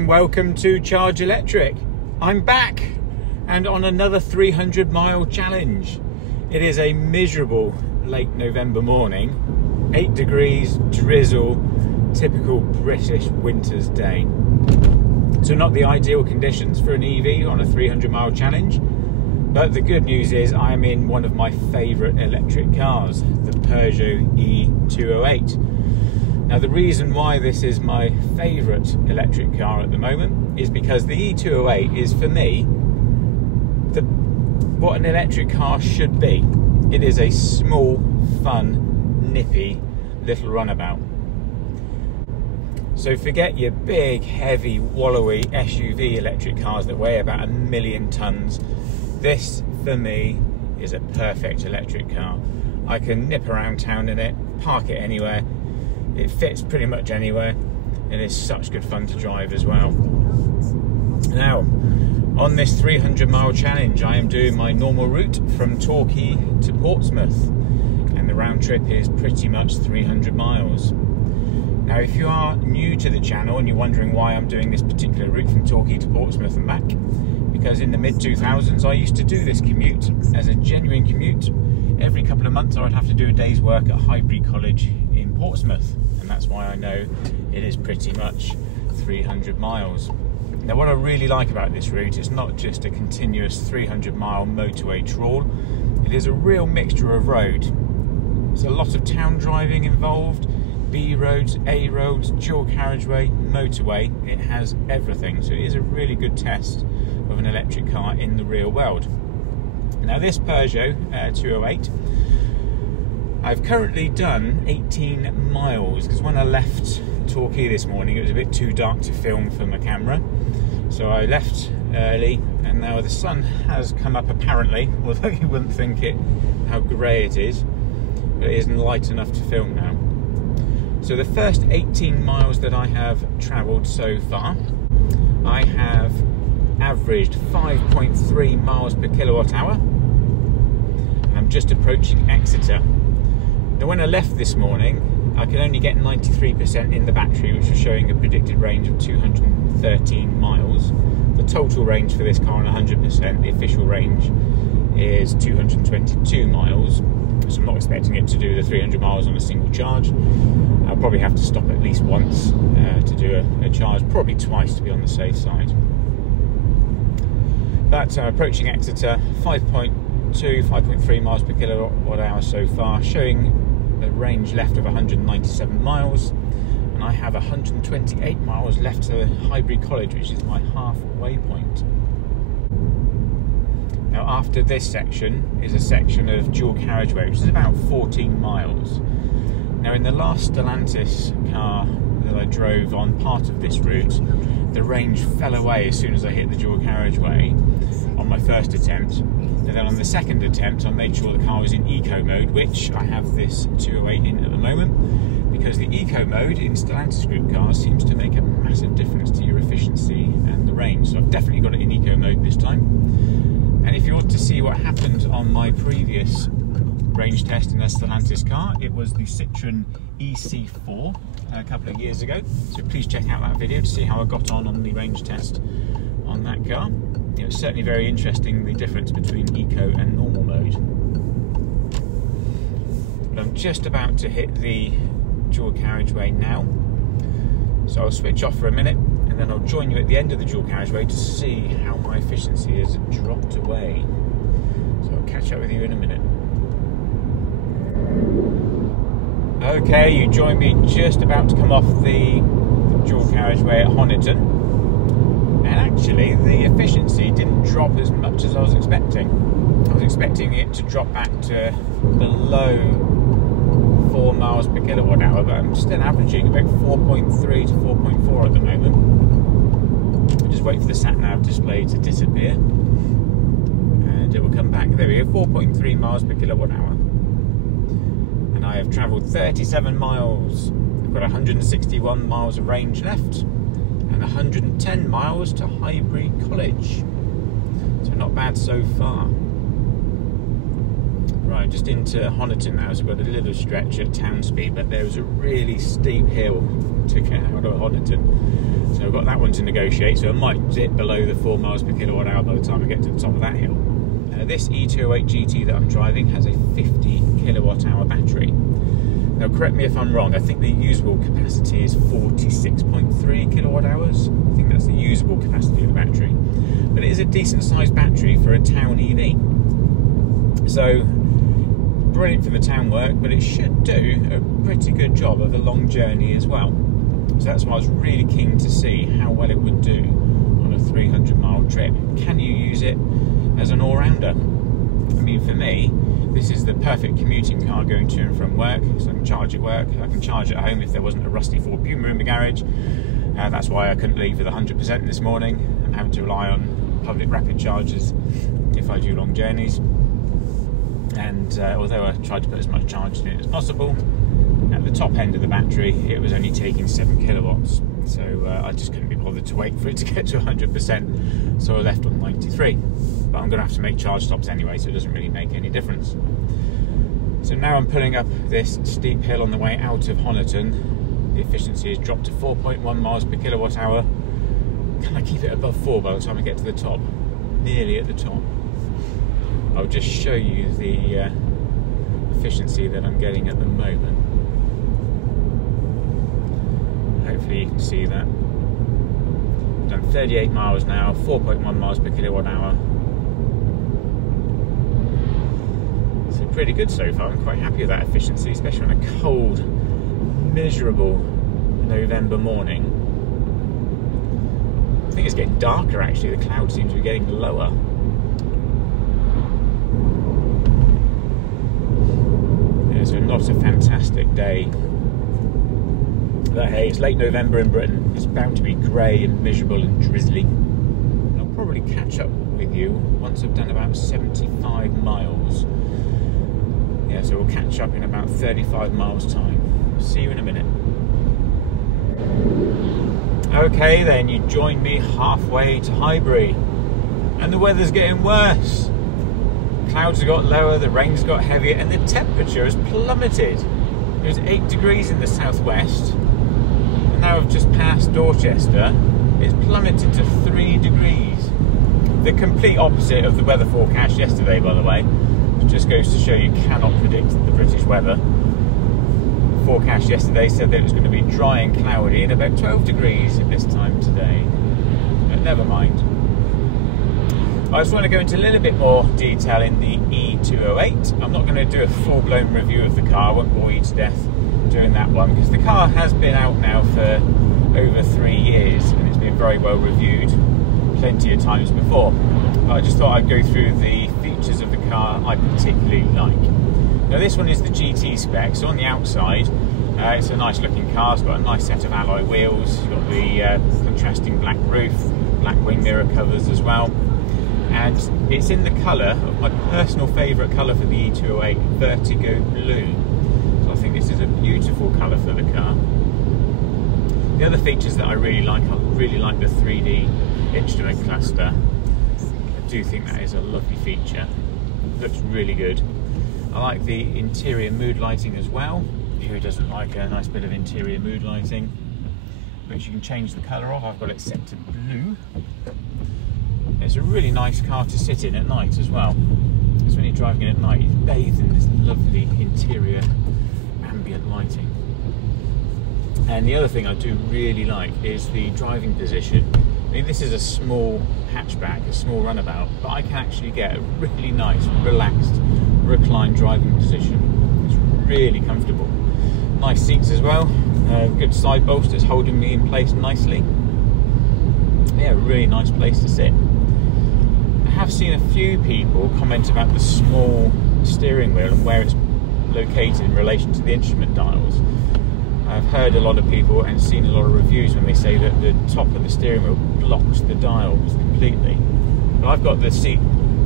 and welcome to Charge Electric. I'm back and on another 300-mile challenge. It is a miserable late November morning, 8 degrees, drizzle, typical British winter's day. So not the ideal conditions for an EV on a 300-mile challenge, but the good news is I'm in one of my favourite electric cars, the Peugeot e-208. Now the reason why this is my favourite electric car at the moment is because the e-208 is, for me, what an electric car should be. It is a small, fun, nippy little runabout. So forget your big, heavy, wallowy SUV electric cars that weigh about 1 million tonnes. This, for me, is a perfect electric car. I can nip around town in it, park it anywhere. It fits pretty much anywhere, and it's such good fun to drive as well. Now, on this 300-mile challenge, I am doing my normal route from Torquay to Portsmouth, and the round trip is pretty much 300 miles. Now, if you are new to the channel and you're wondering why I'm doing this particular route from Torquay to Portsmouth and back, because in the mid-2000s I used to do this commute as a genuine commute. Every couple of months I'd have to do a day's work at Highbury College in Portsmouth, and that's why I know it is pretty much 300 miles. Now what I really like about this route is not just a continuous 300-mile motorway trawl, it is a real mixture of road. There's a lot of town driving involved, B roads, A roads, dual carriageway, motorway. It has everything, so it is a really good test of an electric car in the real world. Now this Peugeot 208, I've currently done 18 miles because when I left Torquay this morning it was a bit too dark to film for my camera, so I left early, and now the sun has come up apparently, although you wouldn't think it how grey it is, but it isn't light enough to film now. So the first 18 miles that I have travelled so far, I have averaged 5.3 miles per kilowatt hour, and I'm just approaching Exeter. Now when I left this morning I could only get 93% in the battery, which was showing a predicted range of 213 miles. The total range for this car on 100%, the official range, is 222 miles, so I'm not expecting it to do the 300 miles on a single charge. I'll probably have to stop at least once to do a charge, probably twice to be on the safe side. But approaching Exeter, 5.3 miles per kilowatt hour so far, showing a range left of 197 miles, and I have 128 miles left to Highbury College, which is my halfway point. Now after this section is a section of dual carriageway, which is about 14 miles. Now in the last Stellantis car that I drove on part of this route, the range fell away as soon as I hit the dual carriageway on my first attempt, and then on the second attempt I made sure the car was in eco mode, which I have this 208 in at the moment, because the eco mode in Stellantis group cars seems to make a massive difference to your efficiency and the range, so I've definitely got it in eco mode this time. And if you want to see what happened on my previous range test in a Stellantis car, it was the Citroen EC4 a couple of years ago, so please check out that video to see how I got on the range test on that car. It was certainly very interesting, the difference between eco and normal mode. But I'm just about to hit the dual carriageway now, so I'll switch off for a minute and then I'll join you at the end of the dual carriageway to see how my efficiency has dropped away. So I'll catch up with you in a minute. Okay, you join me just about to come off the dual carriageway at Honiton. And actually the efficiency didn't drop as much as I was expecting. I was expecting it to drop back to below 4 miles per kilowatt hour, but I'm still averaging about 4.3 to 4.4 at the moment. I'll just wait for the sat-nav display to disappear and it will come back. There we go, 4.3 miles per kilowatt hour. And I have travelled 37 miles. I've got 161 miles of range left, and 110 miles to Highbury College. So not bad so far. Right, just into Honiton now, so we've got a little stretch at town speed, but there was a really steep hill to get out of Honiton. So I've got that one to negotiate, so I might dip below the 4 miles per kilowatt hour by the time I get to the top of that hill. This e-208 GT that I'm driving has a 50 kilowatt hour battery. Now correct me if I'm wrong, I think the usable capacity is 46.3 kilowatt hours. I think that's the usable capacity of the battery. But it is a decent sized battery for a town EV. So, brilliant for the town work, but it should do a pretty good job of a long journey as well. So that's why I was really keen to see how well it would do on a 300-mile trip. Can you use it as an all-rounder? I mean, for me, this is the perfect commuting car going to and from work, so I can charge at work, I can charge at home if there wasn't a rusty Ford Puma in the garage. That's why I couldn't leave with 100% this morning. I'm having to rely on public rapid chargers if I do long journeys. And although I tried to put as much charge in it as possible, at the top end of the battery it was only taking 7 kilowatts, so I just couldn't be bothered to wait for it to get to 100%, so I left on 93. But I'm going to have to make charge stops anyway, so it doesn't really make any difference. So now I'm pulling up this steep hill on the way out of Honiton. The efficiency has dropped to 4.1 miles per kilowatt hour. Can I keep it above 4 by the time I get to the top? Nearly at the top. I'll just show you the efficiency that I'm getting at the moment. Hopefully you can see that. I've done 38 miles now, 4.1 miles per kilowatt hour. So pretty good so far. I'm quite happy with that efficiency, especially on a cold, miserable November morning. I think it's getting darker actually, the clouds seem to be getting lower. So not a fantastic day, but hey, it's late November in Britain. It's bound to be grey and miserable and drizzly. I'll probably catch up with you once I've done about 75 miles. Yeah, so we'll catch up in about 35 miles time. See you in a minute. Okay then, you joined me halfway to Highbury and the weather's getting worse. Clouds have got lower, the rain's got heavier, and the temperature has plummeted. It was 8 degrees in the southwest, and now I've just passed Dorchester. It's plummeted to 3 degrees. The complete opposite of the weather forecast yesterday, by the way. It just goes to show you cannot predict the British weather. The forecast yesterday said that it was going to be dry and cloudy and about 12 degrees at this time today. But never mind. I just want to go into a little bit more detail in the e-208. I'm not going to do a full-blown review of the car. I won't bore you to death doing that one, because the car has been out now for over 3 years and it's been very well reviewed plenty of times before. But I just thought I'd go through the features of the car I particularly like. Now this one is the GT spec, so on the outside it's a nice looking car. It's got a nice set of alloy wheels, it's got the contrasting black roof, black wing mirror covers as well. And it's in the colour of my personal favourite colour for the e-208, Vertigo Blue. So I think this is a beautiful colour for the car. The other features that I really like the 3D instrument cluster. I do think that is a lovely feature. Looks really good. I like the interior mood lighting as well. Who doesn't like a nice bit of interior mood lighting? Which you can change the colour of. I've got it set to blue. It's a really nice car to sit in at night as well. Because when you're driving in at night, you bathe in this lovely interior ambient lighting. And the other thing I do really like is the driving position. I mean, this is a small hatchback, a small runabout, but I can actually get a really nice, relaxed, reclined driving position. It's really comfortable. Nice seats as well. Good side bolsters holding me in place nicely. Yeah, a really nice place to sit. I have seen a few people comment about the small steering wheel and where it's located in relation to the instrument dials. I've heard a lot of people and seen a lot of reviews when they say that the top of the steering wheel blocks the dials completely. But I've got the seat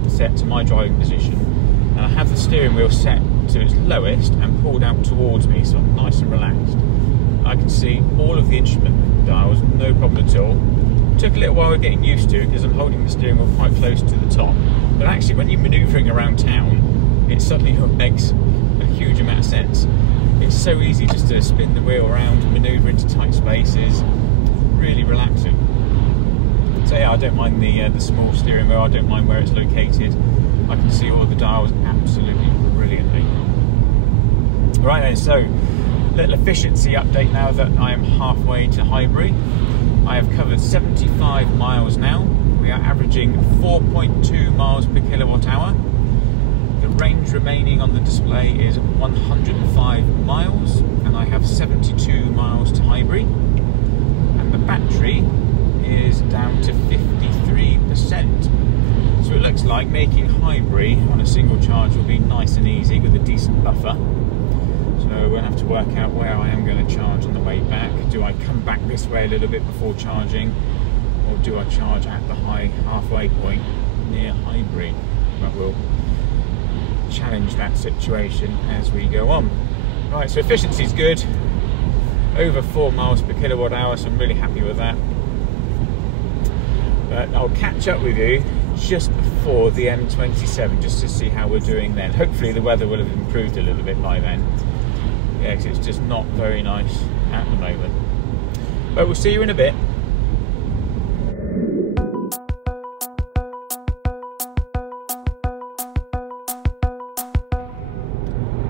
set to my driving position and I have the steering wheel set to its lowest and pulled out towards me, so I'm nice and relaxed. I can see all of the instrument dials, no problem at all. Took a little while getting used to because I'm holding the steering wheel quite close to the top. But actually when you're manoeuvring around town, it suddenly makes a huge amount of sense. It's so easy just to spin the wheel around, manoeuvre into tight spaces, really relaxing. So yeah, I don't mind the small steering wheel, I don't mind where it's located. I can see all the dials absolutely brilliantly. Right then, so little efficiency update now that I am halfway to Highbury. I have covered 75 miles now. We are averaging 4.2 miles per kilowatt hour. The range remaining on the display is 105 miles, and I have 72 miles to Highbury. And the battery is down to 53%. So it looks like making Highbury on a single charge will be nice and easy with a decent buffer. So we'll have to work out where I am going to charge on the way back. Do I come back this way a little bit before charging, or do I charge at the halfway point near Highbury? But we'll challenge that situation as we go on. Right, so efficiency is good, over 4 miles per kilowatt hour, so I'm really happy with that. But I'll catch up with you just before the M27 just to see how we're doing then. Hopefully the weather will have improved a little bit by then. Yeah, because it's just not very nice at the moment. But we'll see you in a bit.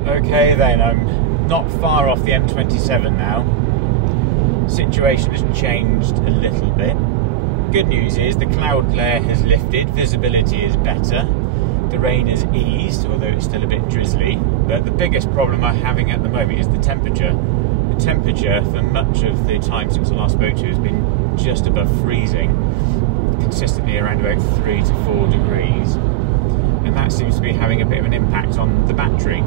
Okay then, I'm not far off the M27 now. Situation has changed a little bit. Good news is the cloud layer has lifted, visibility is better, the rain has eased, although it's still a bit drizzly. But the biggest problem I'm having at the moment is the temperature. The temperature for much of the time since I last spoke to you has been just above freezing, consistently around about 3 to 4 degrees. And that seems to be having a bit of an impact on the battery.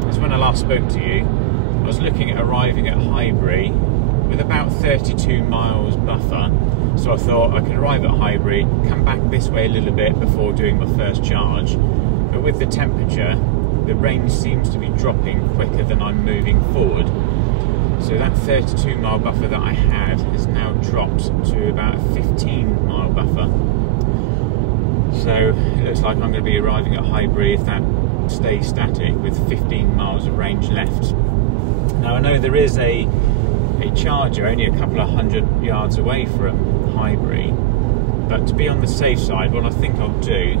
Because when I last spoke to you, I was looking at arriving at Highbury with about 32 miles buffer. So I thought I could arrive at Highbury, come back this way a little bit before doing my first charge. But with the temperature, the range seems to be dropping quicker than I'm moving forward. So that 32 mile buffer that I had has now dropped to about a 15 mile buffer. So it looks like I'm going to be arriving at Highbury, if that stays static, with 15 miles of range left. Now I know there is a charger only a couple of 100 yards away from Highbury, but to be on the safe side, what I think I'll do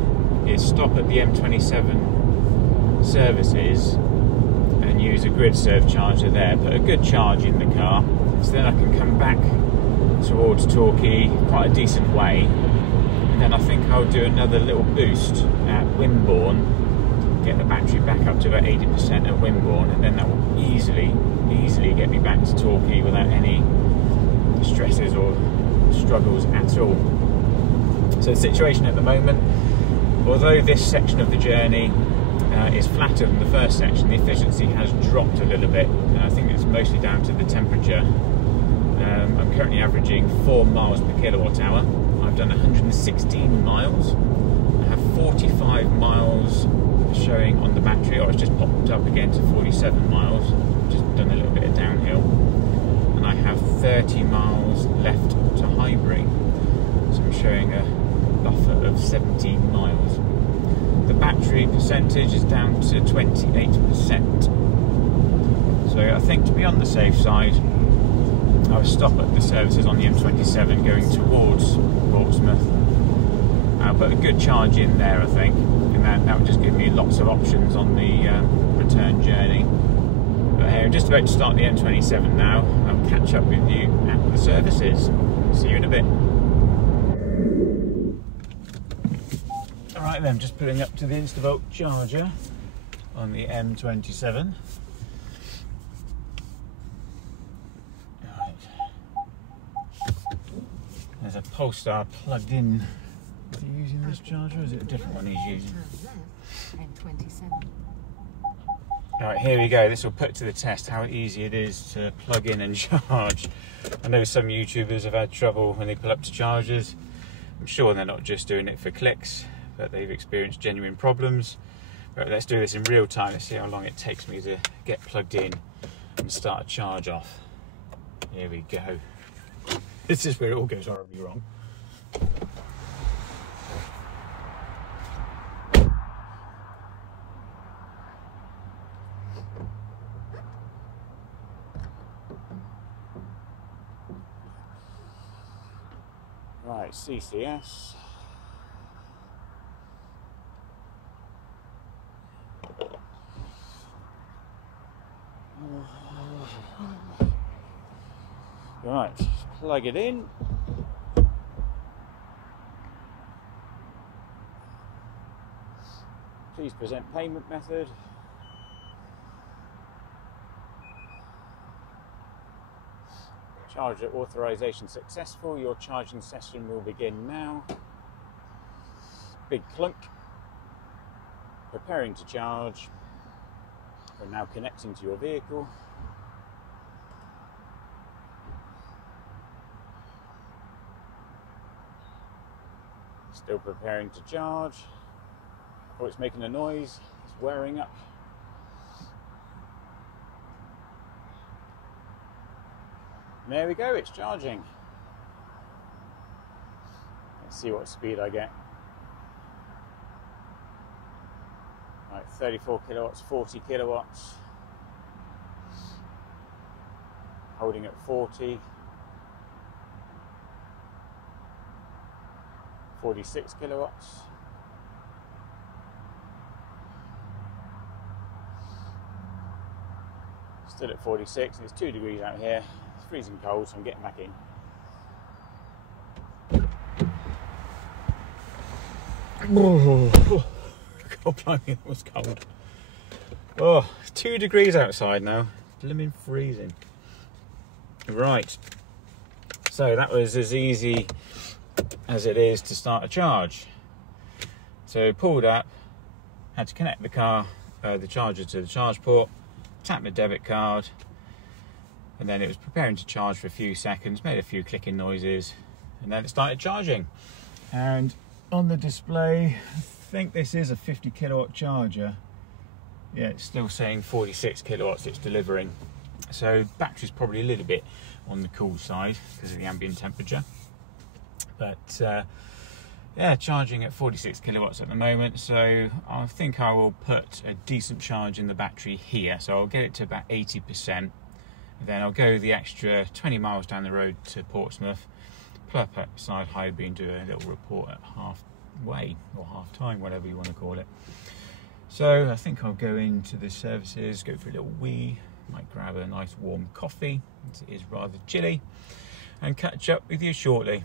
is stop at the M27 services and use a grid serve charger there, put a good charge in the car, so then I can come back towards Torquay quite a decent way, and then I think I'll do another little boost at Wimborne, get the battery back up to about 80% at Wimborne, and then that will easily get me back to Torquay without any stresses or struggles at all. So the situation at the moment, although this section of the journey is flatter than the first section, the efficiency has dropped a little bit, and I think it's mostly down to the temperature. I'm currently averaging 4 miles per kilowatt hour. I've done 116 miles. I have 45 miles showing on the battery, or it's just popped up again to 47 miles. Just done a little bit of downhill, and I have 30 miles left to Highbury, so I'm showing a buffer of 17 miles. The battery percentage is down to 28%. So I think, to be on the safe side, I'll stop at the services on the M27 going towards Portsmouth. I'll put a good charge in there, I think, and that will just give me lots of options on the return journey. But hey, I'm just about to start the M27 now. I'll catch up with you at the services. See you in a bit. Alright then, just putting up to the e-208 charger on the M27. Right. There's a Polestar plugged in. Is he using this charger, or is it a different one he's using? M27. Alright, here we go. This will put to the test how easy it is to plug in and charge. I know some YouTubers have had trouble when they pull up to chargers. I'm sure they're not just doing it for clicks, but they've experienced genuine problems. But let's do this in real time. Let's see how long it takes me to get plugged in and start a charge off. Here we go. This is where it all goes horribly wrong. Right, CCS. Right, plug it in. Please present payment method. Charger authorization successful. Your charging session will begin now. Big clunk. Preparing to charge. We're now connecting to your vehicle. Still preparing to charge. Oh, it's making a noise. It's wearing up. And there we go, it's charging. Let's see what speed I get. Right, 34 kilowatts, 40 kilowatts. Holding at 40. 46 kilowatts. Still at 46, it's 2 degrees out here. It's freezing cold, so I'm getting back in. God blimey, that was cold. Oh, it's 2 degrees outside now. Blimmin' freezing. Right. So that was as easy as it is to start a charge. So pulled up, had to connect the car, the charger to the charge port, tap my debit card, and then it was preparing to charge for a few seconds, made a few clicking noises, and then it started charging. And on the display, I think this is a 50 kilowatt charger. Yeah, it's still saying 46 kilowatts it's delivering. So battery's probably a little bit on the cool side because of the ambient temperature. But yeah, charging at 46 kilowatts at the moment. So I think I will put a decent charge in the battery here. So I'll get it to about 80%. Then I'll go the extra 20 miles down the road to Portsmouth, pull up outside Highbury and do a little report at halfway or half time, whatever you want to call it. So I think I'll go into the services, go for a little wee, might grab a nice warm coffee, as it is rather chilly, and catch up with you shortly.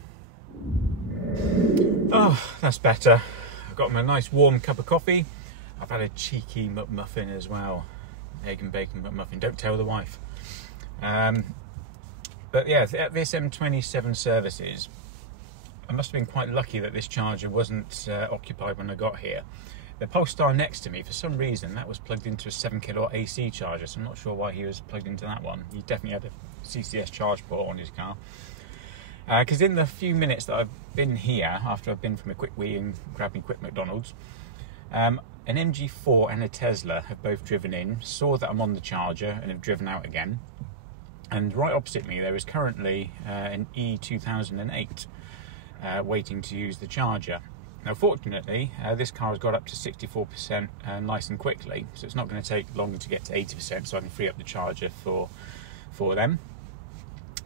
Oh, that's better. I've got my nice warm cup of coffee. I've had a cheeky McMuffin as well. Egg and bacon McMuffin. Don't tell the wife. But yeah, at this M27 services, I must have been quite lucky that this charger wasn't occupied when I got here. The Polestar next to me, for some reason, that was plugged into a 7 kilowatt AC charger, so I'm not sure why he was plugged into that one. He definitely had a CCS charge port on his car. Because in the few minutes that I've been here, after I've been from a quick wee and grabbing quick McDonald's, an MG4 and a Tesla have both driven in, saw that I'm on the charger and have driven out again. And right opposite me there is currently an e-208 waiting to use the charger. Now fortunately, this car has got up to 64% nice and quickly, so it's not going to take long to get to 80%, so I can free up the charger for them.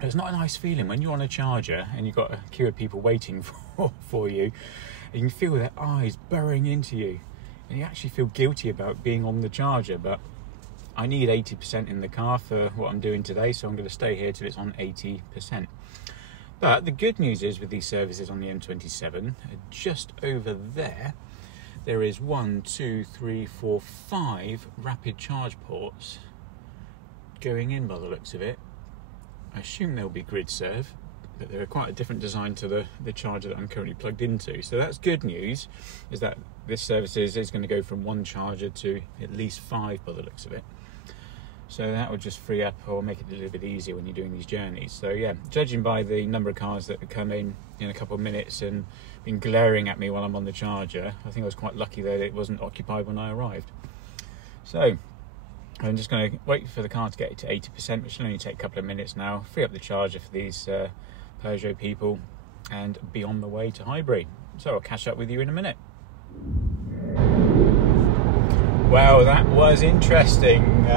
It's not a nice feeling when you're on a charger and you've got a queue of people waiting for you, and you feel their eyes burrowing into you, and you actually feel guilty about being on the charger. But I need 80% in the car for what I'm doing today, so I'm going to stay here till it's on 80%. But the good news is with these services on the M27, just over there, there is 1, 2, 3, 4, 5 rapid charge ports going in by the looks of it. I assume they'll be grid serve, but they're quite a different design to the charger that I'm currently plugged into. So that's good news, is that this service is going to go from 1 charger to at least 5 by the looks of it. So that would just free up or make it a little bit easier when you're doing these journeys. So yeah, judging by the number of cars that have come in a couple of minutes and been glaring at me while I'm on the charger, I think I was quite lucky that it wasn't occupied when I arrived. So I'm just going to wait for the car to get to 80%, which will only take a couple of minutes now, free up the charger for these Peugeot people, and be on the way to Highbury. So I'll catch up with you in a minute. Well, that was interesting.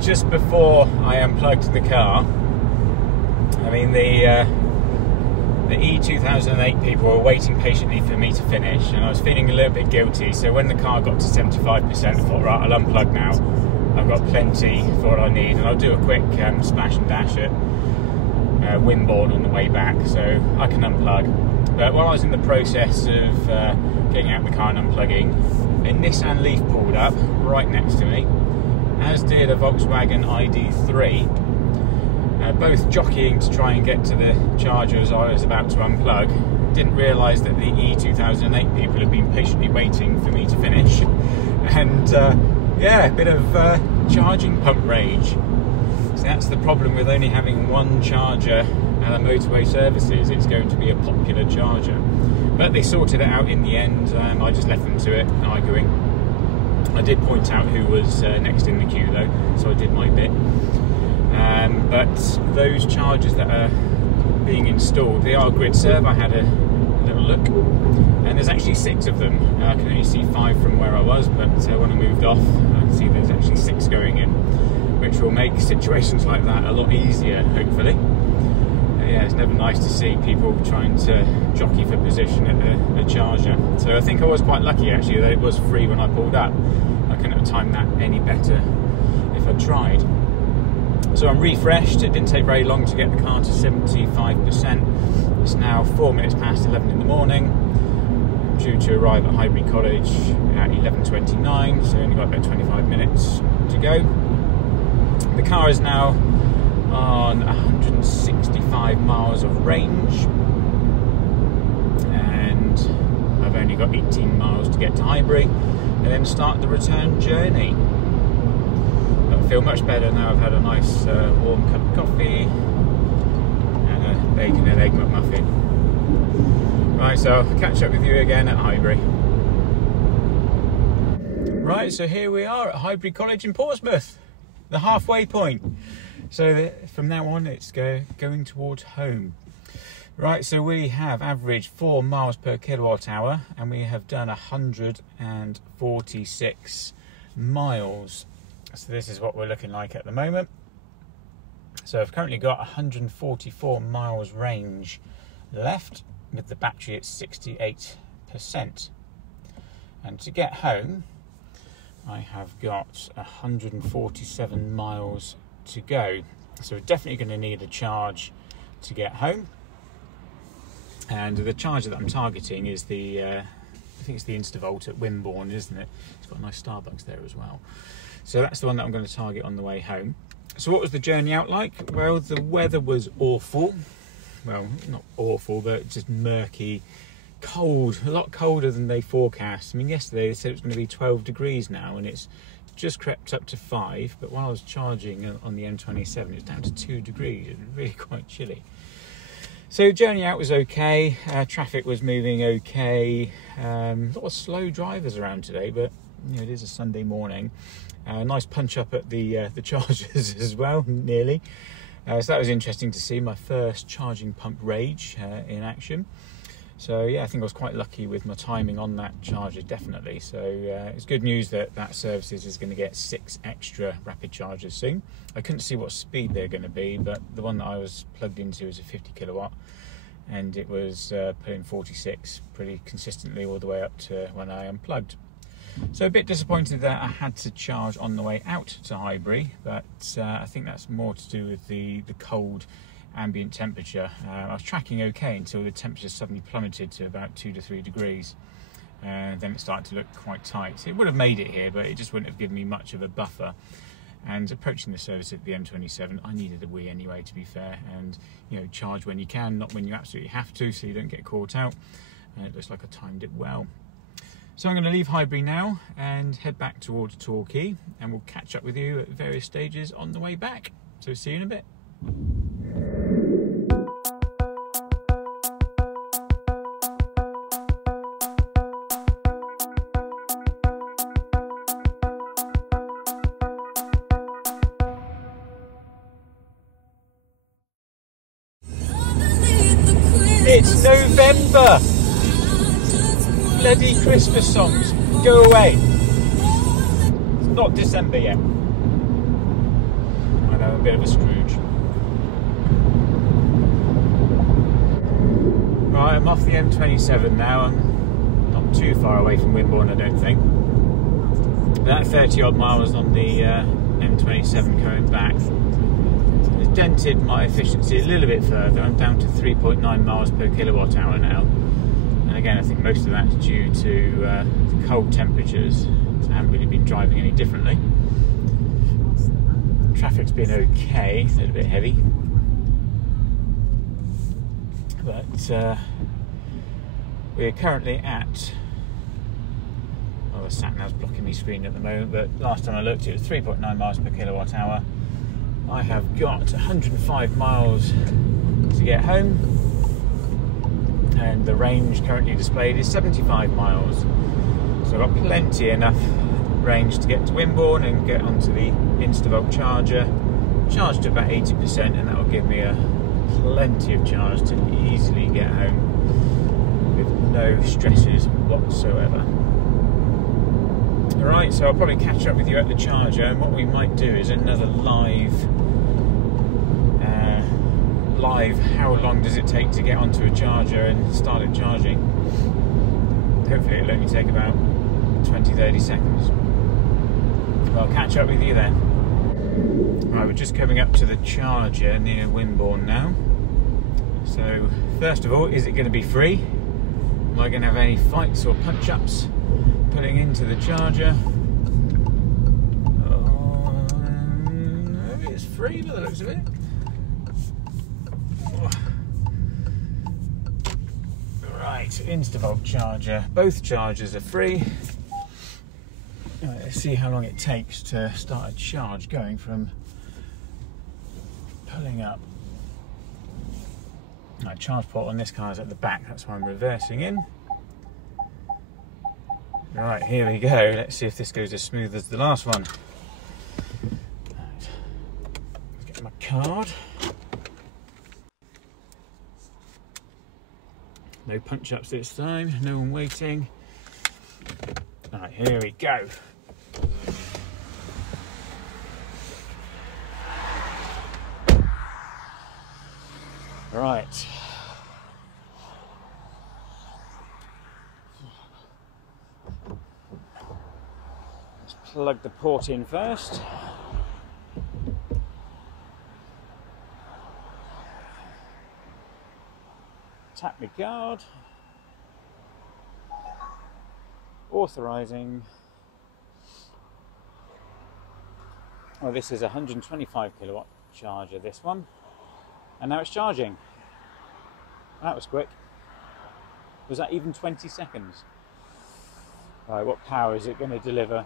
Just before I unplugged the car, I mean the e-208 people were waiting patiently for me to finish, and I was feeling a little bit guilty. So when the car got to 75%, I thought, right, I'll unplug now. I've got plenty for what I need, and I'll do a quick splash and dash at Wimborne on the way back, so I can unplug. But while I was in the process of getting out the car and unplugging, a Nissan Leaf pulled up right next to me, as did a Volkswagen ID3, both jockeying to try and get to the charger as I was about to unplug. Didn't realise that the e-208 people had been patiently waiting for me to finish, and yeah, a bit of charging pump rage. So that's the problem with only having one charger at a motorway services. It's going to be a popular charger. But they sorted it out in the end. I just left them to it, arguing. I did point out who was next in the queue though, so I did my bit. But those chargers that are being installed, they are grid serve. I had a little look, and there's actually 6 of them. I can only see 5 from where I was, but when I moved off, I can see there's actually 6 going in, which will make situations like that a lot easier, hopefully. Yeah, it's never nice to see people trying to jockey for position at a charger. So I think I was quite lucky actually that it was free when I pulled up. I couldn't have timed that any better if I tried. So I'm refreshed. It didn't take very long to get the car to 75%. It's now 4 minutes past 11 in the morning. I'm due to arrive at Highbury College at 11:29, so only got about 25 minutes to go. The car is now on 165 miles of range, and I've only got 18 miles to get to Highbury and then start the return journey. I feel much better now. I've had a nice warm cup of coffee and a bacon and egg McMuffin. Right, so I'll catch up with you again at Highbury. Right, so here we are at Highbury College in Portsmouth, the halfway point. So from now on, it's going towards home. Right, so we have averaged 4 miles per kilowatt hour, and we have done 146 miles. So this is what we're looking like at the moment. So I've currently got 144 miles range left, with the battery at 68%. And to get home, I have got 147 miles to go, so we're definitely going to need a charge to get home. And the charger that I'm targeting is the I think it's the Instavolt at Wimborne, isn't it? It's got a nice Starbucks there as well. So that's the one that I'm going to target on the way home. So what was the journey out like? Well, the weather was awful. Well, not awful, but just murky, cold, a lot colder than they forecast. I mean, yesterday they said it was going to be 12 degrees now, and it's just crept up to 5, but while I was charging on the M27, it was down to 2 degrees. It was really quite chilly. So journey out was okay. Traffic was moving okay. A lot of slow drivers around today, but you know, it is a Sunday morning. Nice punch up at the chargers as well, nearly. So that was interesting to see my first charging pump rage in action. So yeah, I think I was quite lucky with my timing on that charger, definitely. So it's good news that services is going to get 6 extra rapid chargers soon. I couldn't see what speed they're going to be, but the one that I was plugged into is a 50 kilowatt, and it was putting 46 pretty consistently all the way up to when I unplugged. So a bit disappointed that I had to charge on the way out to Highbury, but I think that's more to do with the cold ambient temperature. I was tracking okay until the temperature suddenly plummeted to about 2 to 3 degrees, and then it started to look quite tight. It would have made it here, but it just wouldn't have given me much of a buffer. And approaching the service at the M27, I needed a wee anyway, to be fair, and you know, charge when you can, not when you absolutely have to, so you don't get caught out. And it looks like I timed it well. So I'm going to leave Highbury now and head back towards Torquay, and we'll catch up with you at various stages on the way back. So see you in a bit. It's November! Bloody Christmas songs, go away! Not December yet. I know, a bit of a Scrooge. Right, I'm off the M27 now. I'm not too far away from Wimborne, I don't think. About 30 odd miles on the M27 coming back. It's dented my efficiency a little bit further. I'm down to 3.9 miles per kilowatt hour now. And again, I think most of that's due to the cold temperatures. So I haven't really been driving any differently. Traffic's been okay, a little bit heavy. But we're currently at, well, the sat nav's blocking my screen at the moment, but last time I looked it was 3.9 miles per kilowatt hour. I have got 105 miles to get home, and the range currently displayed is 75 miles. So I've got plenty enough range to get to Wimborne and get onto the Instavolt charger, charge to about 80%, and that will give me plenty of charge to easily get home with no stresses whatsoever. Alright, so I'll probably catch up with you at the charger, and what we might do is another live how long does it take to get onto a charger and start it charging. Hopefully it'll only take about 20-30 seconds. Well, I'll catch up with you then. Right, we're just coming up to the charger near Wimborne now. So, first of all, is it going to be free? Am I going to have any fights or punch-ups putting into the charger? Oh, no, it's free by the looks of it. Right, Instavolt charger. Both chargers are free. Right, let's see how long it takes to start a charge going from pulling up. Right, charge port on this car is at the back, that's why I'm reversing in. Right, here we go. Let's see if this goes as smooth as the last one. Right. Let's get my card. No punch-ups this time, no one waiting. Right, here we go. Right. Let's plug the port in first. Tap my card. Authorising. Well, this is a 125 kilowatt charger, this one. And now it's charging. That was quick. Was that even 20 seconds? Right, what power is it going to deliver?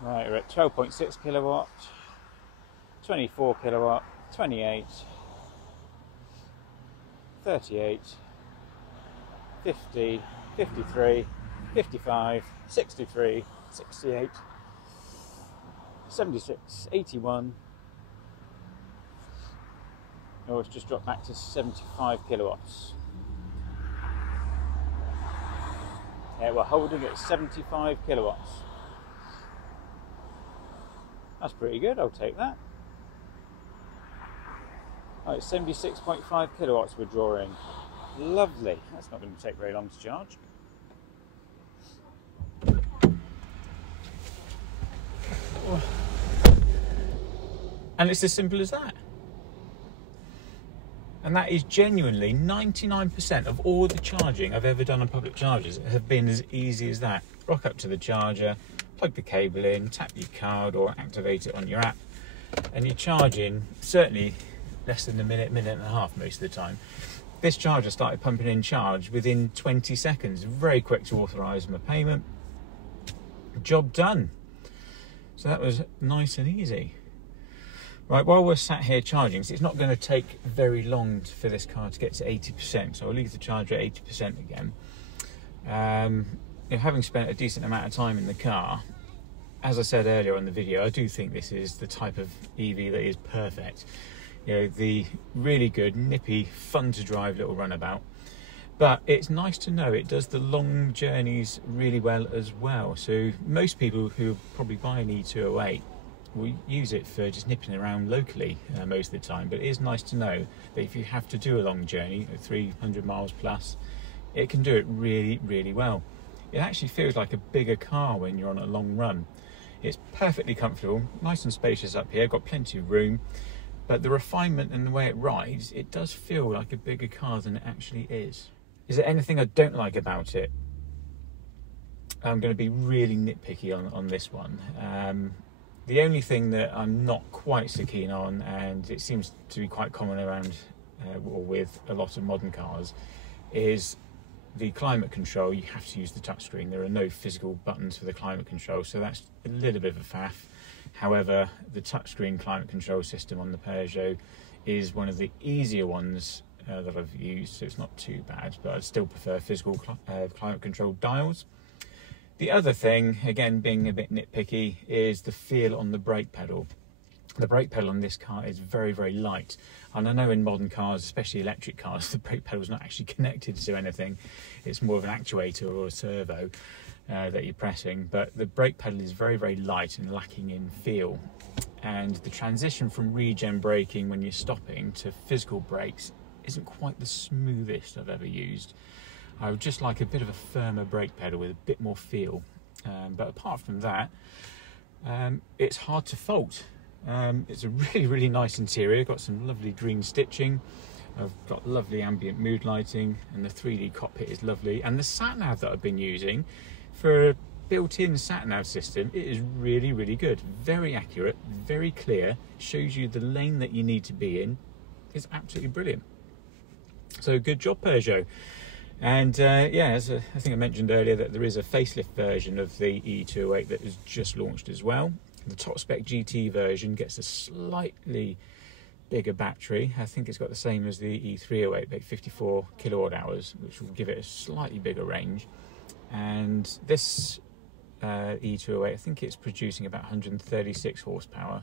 Right, we're at 12.6 kilowatt, 24 kilowatt, 28, 38, 50, 53, 55, 63, 68, 76, 81. Oh, it's just dropped back to 75 kilowatts. Yeah, we're holding at 75 kilowatts. That's pretty good, I'll take that. Oh, it's 76.5 kilowatts we're drawing. Lovely. That's not going to take very long to charge. And it's as simple as that. And that is genuinely 99% of all the charging I've ever done on public chargers have been as easy as that. Rock up to the charger, plug the cable in, tap your card or activate it on your app, and you're charging certainly less than a minute, minute and a half most of the time. This charger started pumping in charge within 20 seconds. Very quick to authorise my payment. Job done. So that was nice and easy. Right, while we're sat here charging, so it's not going to take very long for this car to get to 80%, so I'll leave the charger at 80% again. Having spent a decent amount of time in the car, as I said earlier on the video, I do think this is the type of EV that is perfect. You know, the really good, nippy, fun to drive little runabout, But it's nice to know it does the long journeys really well as well. So most people who probably buy an e-208 will use it for just nipping around locally most of the time. But it is nice to know that if you have to do a long journey, 300 miles plus, it can do it really, really well. It actually feels like a bigger car when you're on a long run. It's perfectly comfortable, nice and spacious up here, got plenty of room. But the refinement and the way it rides, it does feel like a bigger car than it actually is. Is there anything I don't like about it? I'm going to be really nitpicky on this one. The only thing that I'm not quite so keen on, and it seems to be quite common around or with a lot of modern cars, is the climate control. You have to use the touchscreen. There are no physical buttons for the climate control, so that's a little bit of a faff. However, the touchscreen climate control system on the Peugeot is one of the easier ones that I've used, so it's not too bad, but I'd still prefer physical climate control dials. The other thing, again being a bit nitpicky, is the feel on the brake pedal. The brake pedal on this car is very, very light, and I know in modern cars, especially electric cars, the brake pedal is not actually connected to anything. It's more of an actuator or a servo that you're pressing, but the brake pedal is very, very light and lacking in feel. And the transition from regen braking when you're stopping to physical brakes isn't quite the smoothest I've ever used. I would just like a bit of a firmer brake pedal with a bit more feel. But apart from that, it's hard to fault. It's a really, really nice interior. Got some lovely green stitching. I've got lovely ambient mood lighting, and the 3D cockpit is lovely. And the sat-nav that I've been using for a built-in sat-nav system, it is really, really good. Very accurate, very clear, shows you the lane that you need to be in. It's absolutely brilliant. So good job, Peugeot. And yeah, as I think I mentioned earlier, that there is a facelift version of the e-208 that has just launched as well. The top spec GT version gets a slightly bigger battery. I think it's got the same as the e-308, but 54 kilowatt hours, which will give it a slightly bigger range. And this e-208, I think it's producing about 136 horsepower.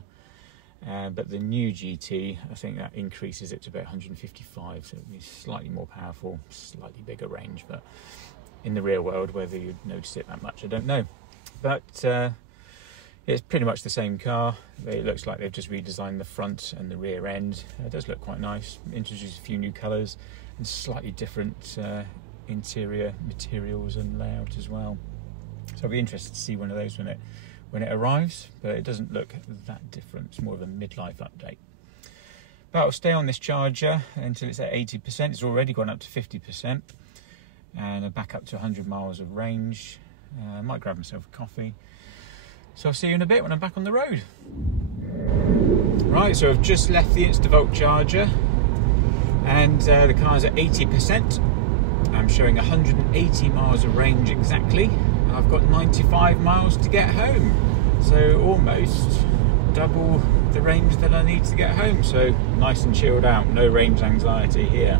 But the new GT, I think that increases it to about 155, so it'll be slightly more powerful, slightly bigger range. But in the real world, whether you'd notice it that much, I don't know. But it's pretty much the same car. It looks like they've just redesigned the front and the rear end. It does look quite nice. Introduced a few new colours and slightly different interior materials and layout as well. So I'll be interested to see one of those when it arrives, but it doesn't look that different. It's more of a midlife update. But I'll stay on this charger until it's at 80%. It's already gone up to 50%, and I'm back up to 100 miles of range. I might grab myself a coffee. So I'll see you in a bit when I'm back on the road. Right, so I've just left the InstaVolt charger, and the car's at 80%. I'm showing 180 miles of range exactly. I've got 95 miles to get home, so almost double the range that I need to get home. So nice and chilled out, no range anxiety here.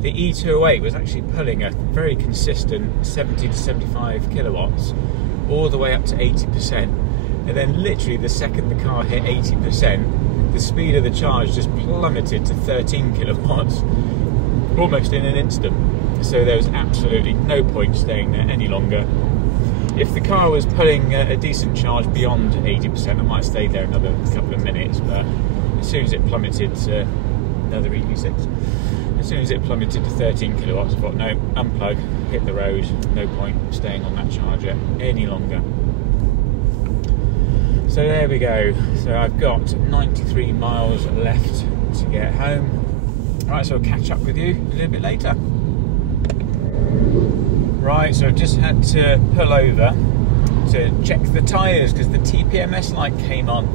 The e-208 was actually pulling a very consistent 70 to 75 kilowatts all the way up to 80%, and then literally the second the car hit 80%, the speed of the charge just plummeted to 13 kilowatts almost in an instant. So there was absolutely no point staying there any longer. If the car was pulling a decent charge beyond 80%, I might stay there another couple of minutes, but as soon as it plummeted to another EV6, as soon as it plummeted to 13 kilowatts, I thought, no, unplug, hit the road, no point staying on that charger any longer. So there we go. So I've got 93 miles left to get home. Right, so I'll catch up with you a little bit later. Right, so I've just had to pull over to check the tyres because the TPMS light came on.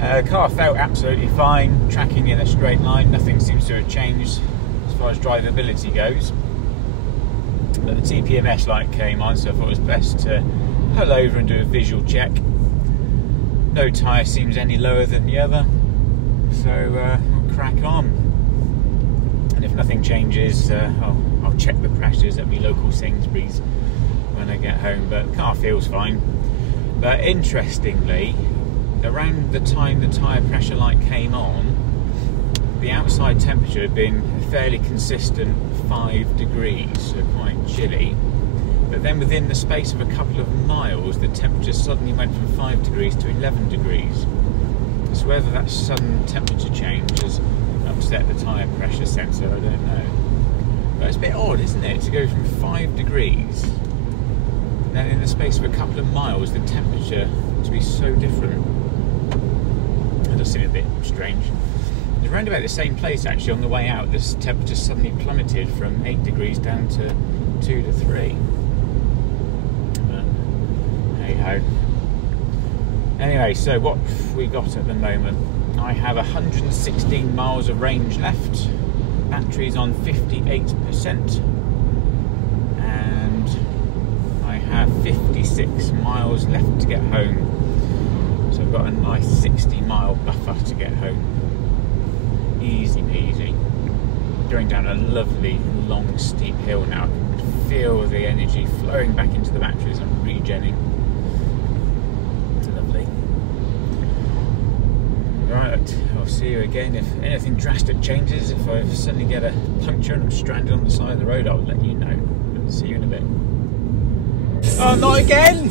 The car felt absolutely fine, tracking in a straight line, nothing seems to have changed as far as drivability goes. But the TPMS light came on, so I thought it was best to pull over and do a visual check. No tyre seems any lower than the other, so I'll crack on. And if nothing changes, I'll check the pressures at my local Sainsbury's when I get home, but the car feels fine. But interestingly, around the time the tyre pressure light came on, the outside temperature had been fairly consistent 5 degrees, so quite chilly. But then within the space of a couple of miles, the temperature suddenly went from 5 degrees to 11 degrees. So whether that sudden temperature change has upset the tyre pressure sensor, I don't know. But it's a bit odd, isn't it, to go from 5 degrees, and then in the space of a couple of miles, the temperature to be so different. It does seem a bit strange. It's around about the same place actually on the way out. This temperature suddenly plummeted from 8 degrees down to 2 to 3. But hey ho. Anyway, so what have we got at the moment? I have 116 miles of range left. Battery's on 58%. And I have 56 miles left to get home. So I've got a nice 60-mile buffer to get home. Easy peasy. Going down a lovely long steep hill now. I can feel the energy flowing back into the batteries. I'm regenning. It's lovely. Right, I'll see you again if anything drastic changes. If I suddenly get a puncture and I'm stranded on the side of the road, I'll let you know. But see you in a bit. Oh, not again!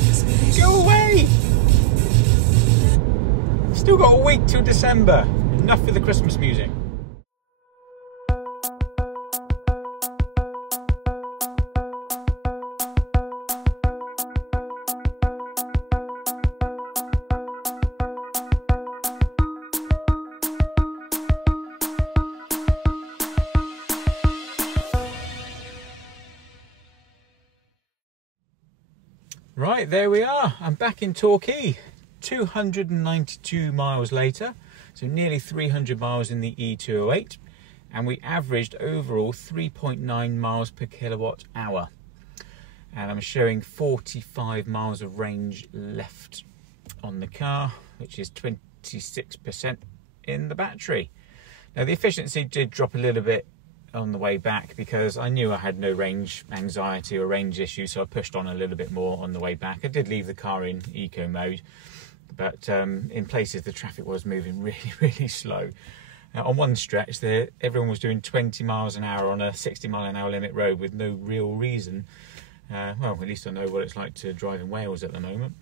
Go away! Still got a week till December. Enough with the Christmas music. Right, there we are. I'm back in Torquay. 292 miles later, so nearly 300 miles in the e-208, and we averaged overall 3.9 miles per kilowatt hour. And I'm showing 45 miles of range left on the car, which is 26% in the battery. Now the efficiency did drop a little bit on the way back because I knew I had no range anxiety or range issues, so I pushed on a little bit more on the way back. I did leave the car in eco mode, but in places the traffic was moving really slow. On one stretch there, everyone was doing 20 miles an hour on a 60 mile an hour limit road with no real reason. Well, at least I know what it's like to drive in Wales at the moment.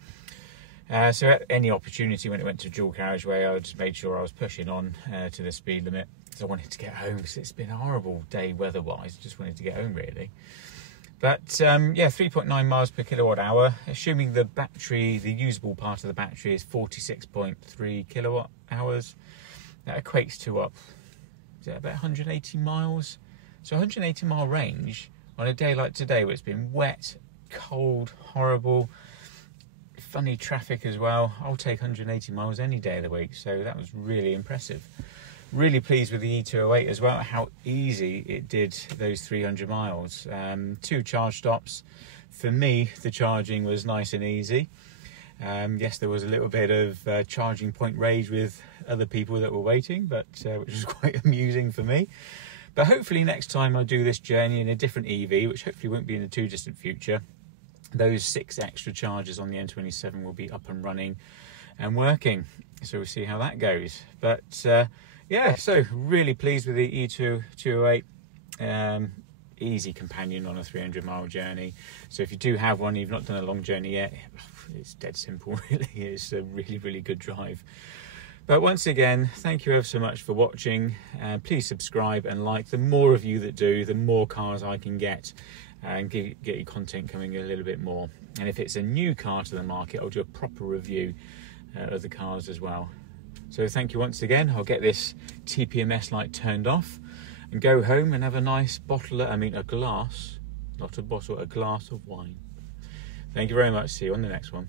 So at any opportunity when it went to dual carriageway, I just made sure I was pushing on to the speed limit. So I wanted to get home because it's been a horrible day weather-wise. I just wanted to get home really. But yeah, 3.9 miles per kilowatt hour, assuming the battery, the usable part of the battery is 46.3 kilowatt hours. That equates to what? Is it about 180 miles? So 180 mile range on a day like today where it's been wet, cold, horrible, funny traffic as well. I'll take 180 miles any day of the week. So that was really impressive. Really pleased with the e-208 as well, how easy it did those 300 miles. 2 charge stops. For me, the charging was nice and easy. Yes, there was a little bit of charging point rage with other people that were waiting, but which was quite amusing for me. But hopefully next time I do this journey in a different EV, which hopefully won't be in the too distant future, those 6 extra chargers on the M27 will be up and running and working. So we'll see how that goes. But yeah, so really pleased with the e-208. Easy companion on a 300 mile journey. So if you do have one, you've not done a long journey yet, it's dead simple really. It's a really good drive. But once again, thank you ever so much for watching. Please subscribe and like. The more of you that do, the more cars I can get and get your content coming a little bit more. And if it's a new car to the market, I'll do a proper review of the cars as well. So thank you once again. I'll get this TPMS light turned off and go home and have a nice a glass, not a bottle, a glass of wine. Thank you very much. See you on the next one.